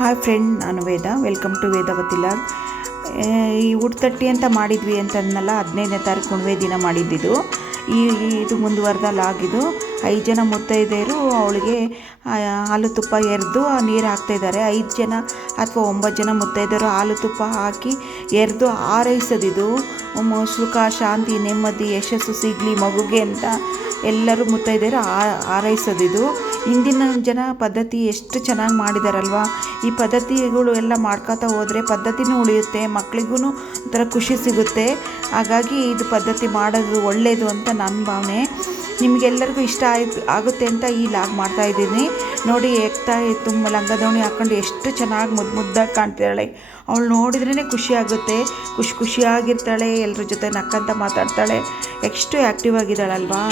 Hi friend, ನಾನು Veda. Welcome to Vedavathi log. ಈ ಉಡ್ತಟ್ಟಿ ಅಂತ ಮಾಡಿದ್ವಿ ಅಂತಂದಲ್ಲ, 15ನೇ ತಾರೀಕು ಹುಣ್ಣಿಮೆ ದಿನ ಮಾಡಿದ್ದಿದ್ದು. ಇದು ಮುಂದುವರೆದ ಲಾಗ್. ಇದು 5 ಜನ ಮುತ್ತೈದೆಯರು ಅವಳಿಗೆ ಹಾಲು ತುಪ್ಪ ಎರೆದು ನೀರು ಹಾಕ್ತಾಯಿದ್ದಾರೆ. 5 ಜನ ಅಥವಾ 9 ಜನ ಮುತ್ತೈದೆಯರು ಹಾಲು ತುಪ್ಪ ಹಾಕಿ ಎರೆದು ಹಾರೈಸೋದಿದು. ಸುಖ, ಶಾಂತಿ, ನೆಮ್ಮದಿ, ಯಶಸ್ಸು ಸಿಗಲಿ ಮಗುಗೆ ಅಂತ ಎಲ್ಲರೂ ಮುತ್ತೈದೆಯರು ಹಾರೈಸೋದಿದು. ಇಂದಿನ ಜನ ಪದ್ಧತಿ ಎಷ್ಟು ಚೆನ್ನಾಗಿ ಮಾಡಿದಾರಲ್ವ. ಈ ಪದ್ಧತಿಗಳು ಎಲ್ಲ ಮಾಡ್ಕೊತಾ ಹೋದರೆ ಪದ್ಧತಿನೂ ಉಳಿಯುತ್ತೆ, ಮಕ್ಕಳಿಗೂ ಒಂಥರ ಖುಷಿ ಸಿಗುತ್ತೆ. ಹಾಗಾಗಿ ಇದು ಪದ್ಧತಿ ಮಾಡೋದು ಒಳ್ಳೆಯದು ಅಂತ ನನ್ನ ಭಾವನೆ. ನಿಮಗೆಲ್ಲರಿಗೂ ಇಷ್ಟ ಆಗುತ್ತೆ ಅಂತ ಈ ಲಾಗ್ ಮಾಡ್ತಾಯಿದ್ದೀನಿ. ನೋಡಿ, ತುಂಬ ಲಂಗ ಹಾಕ್ಕೊಂಡು ಎಷ್ಟು ಚೆನ್ನಾಗಿ ಮುದ್ದಾಗಿ ಕಾಣ್ತಿದ್ದಾಳೆ. ಅವಳು ನೋಡಿದ್ರೇ ಖುಷಿ ಆಗುತ್ತೆ. ಖುಷಿಯಾಗಿರ್ತಾಳೆ, ಎಲ್ಲರ ಜೊತೆ ನಕ್ಕಂತ ಮಾತಾಡ್ತಾಳೆ. ಎಷ್ಟು ಆ್ಯಕ್ಟಿವ್ ಆಗಿದ್ದಾಳಲ್ವಾ.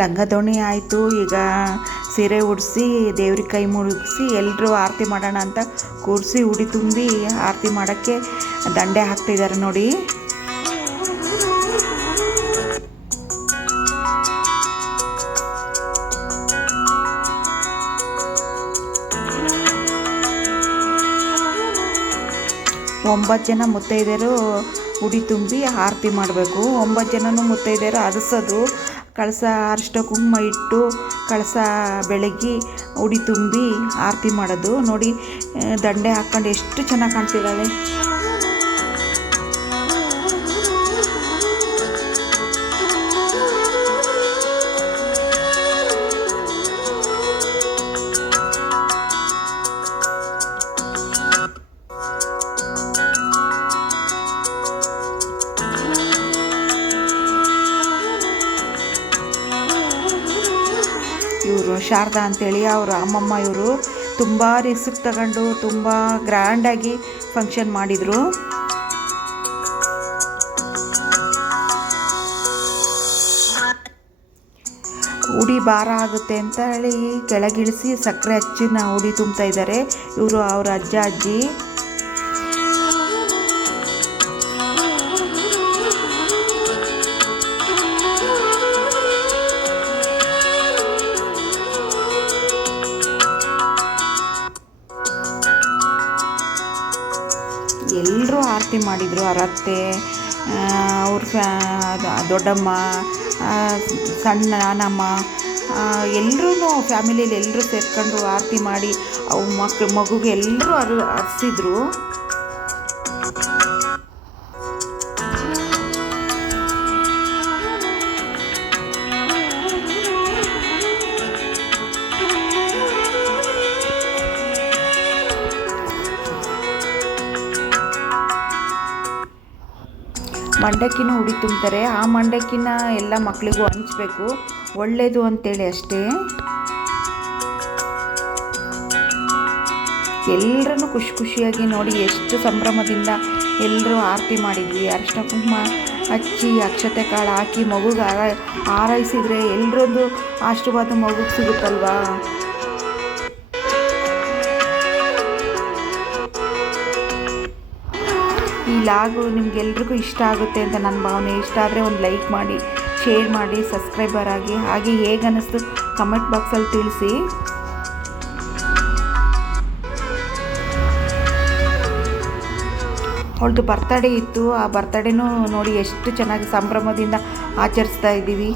ಲಂಗ ದೋಣಿ ಆಯಿತು. ಈಗ ಸೀರೆ ಉಡಿಸಿ ದೇವ್ರಿಗೆ ಕೈ ಮುಗಿಸಿ ಎಲ್ಲರೂ ಆರತಿ ಮಾಡೋಣ ಅಂತ ಕೂರಿಸಿ ಉಡಿ ತುಂಬಿ ಆರತಿ ಮಾಡೋಕ್ಕೆ ದಂಡೆ ಹಾಕ್ತಿದ್ದಾರೆ ನೋಡಿ. ಒಂಬತ್ತು ಜನ ಮುತ್ತೈದೆಯರು ಉಡಿ ತುಂಬಿ ಆರತಿ ಮಾಡಬೇಕು. 9 ಜನನೂ ಮುತ್ತೈದೆಯರು ಹರಿಸೋದು. ಕಳಸ ಅರಿಶಿನ ಕುಂಕುಮ ಇಟ್ಟು ಕಳಸ ಬೆಳಗಿ ಉಡಿ ತುಂಬಿ ಆರತಿ ಮಾಡೋದು ನೋಡಿ. ದಂಡೆ ಹಾಕ್ಕೊಂಡು ಎಷ್ಟು ಚೆನ್ನಾಗಿ ಕಾಣ್ತಿದ್ದಾಳೆ. ಇವರು ಶಾರದಾ ಅಂತೇಳಿ ಅವರ ಅಮ್ಮಮ್ಮ. ಇವರು ತುಂಬ ರಿಸ್ಕ್ ತಗೊಂಡು ತುಂಬ ಗ್ರ್ಯಾಂಡಾಗಿ ಫಂಕ್ಷನ್ ಮಾಡಿದರು. ಉಡಿ ಭಾರ ಆಗುತ್ತೆ ಅಂತ ಹೇಳಿ ಕೆಳಗಿಳಿಸಿ ಸಕ್ಕರೆ ಹಚ್ಚಿನ ಉಡಿ ತುಂಬ್ತಾ ಇದ್ದಾರೆ ಇವರು, ಅವರ ಅಜ್ಜ ಅಜ್ಜಿ. ಎಲ್ಲರೂ ಆರತಿ ಮಾಡಿದರು. ಅವರ ಅತ್ತೆ, ಅವ್ರ ದೊಡ್ಡಮ್ಮ, ಸಣ್ಣ ನಾನಮ್ಮ, ಎಲ್ಲರೂ ಫ್ಯಾಮಿಲಿಯಲ್ಲಿ ಎಲ್ಲರೂ ಸೇರ್ಕೊಂಡು ಆರತಿ ಮಾಡಿ ಅವು ಮಗುಗೆ ಎಲ್ಲರೂ ಹರಿಸಿದ್ರು. ಮಂಡಕ್ಕಿನೂ ಉಡಿ ತುಂಬ್ತಾರೆ. ಆ ಮಂಡಕ್ಕಿನ ಎಲ್ಲ ಮಕ್ಕಳಿಗೂ ಹಂಚಬೇಕು, ಒಳ್ಳೆಯದು ಅಂತೇಳಿ ಅಷ್ಟೇ. ಎಲ್ಲರನ್ನು ಖುಷಿಯಾಗಿ ನೋಡಿ ಎಷ್ಟು ಸಂಭ್ರಮದಿಂದ ಎಲ್ಲರೂ ಆರತಿ ಮಾಡಿದ್ವಿ. ಅರಿಶಿನ ಕುಂಕುಮ ಹಚ್ಚಿ ಅಕ್ಷತೆ ಕಾಳು ಹಾಕಿ ಮಗುಗೆ ಹಾರೈಸಿದರೆ ಎಲ್ಲರದ್ದು ಆಶೀರ್ವಾದ ಮಗುಗೆ ಸಿಗುತ್ತಲ್ವಾ. ಈ ಲಾಗು ನಿಮಗೆಲ್ರಿಗೂ ಇಷ್ಟ ಆಗುತ್ತೆ ಅಂತ ನನ್ನ ಭಾವನೆ. ಇಷ್ಟ ಆದರೆ ಒಂದು ಲೈಕ್ ಮಾಡಿ, ಶೇರ್ ಮಾಡಿ, ಸಬ್ಸ್ಕ್ರೈಬರ್ ಆಗಿ. ಹಾಗೆ ಹೇಗೆ ಅನ್ನಿಸ್ತು ಕಮೆಂಟ್ ಬಾಕ್ಸಲ್ಲಿ ತಿಳಿಸಿ. ಅವಳದು ಬರ್ತಡೇ ಇತ್ತು. ಆ ಬರ್ತಡೇನೂ ನೋಡಿ ಎಷ್ಟು ಚೆನ್ನಾಗಿ ಸಂಭ್ರಮದಿಂದ ಆಚರಿಸ್ತಾ ಇದ್ದೀವಿ.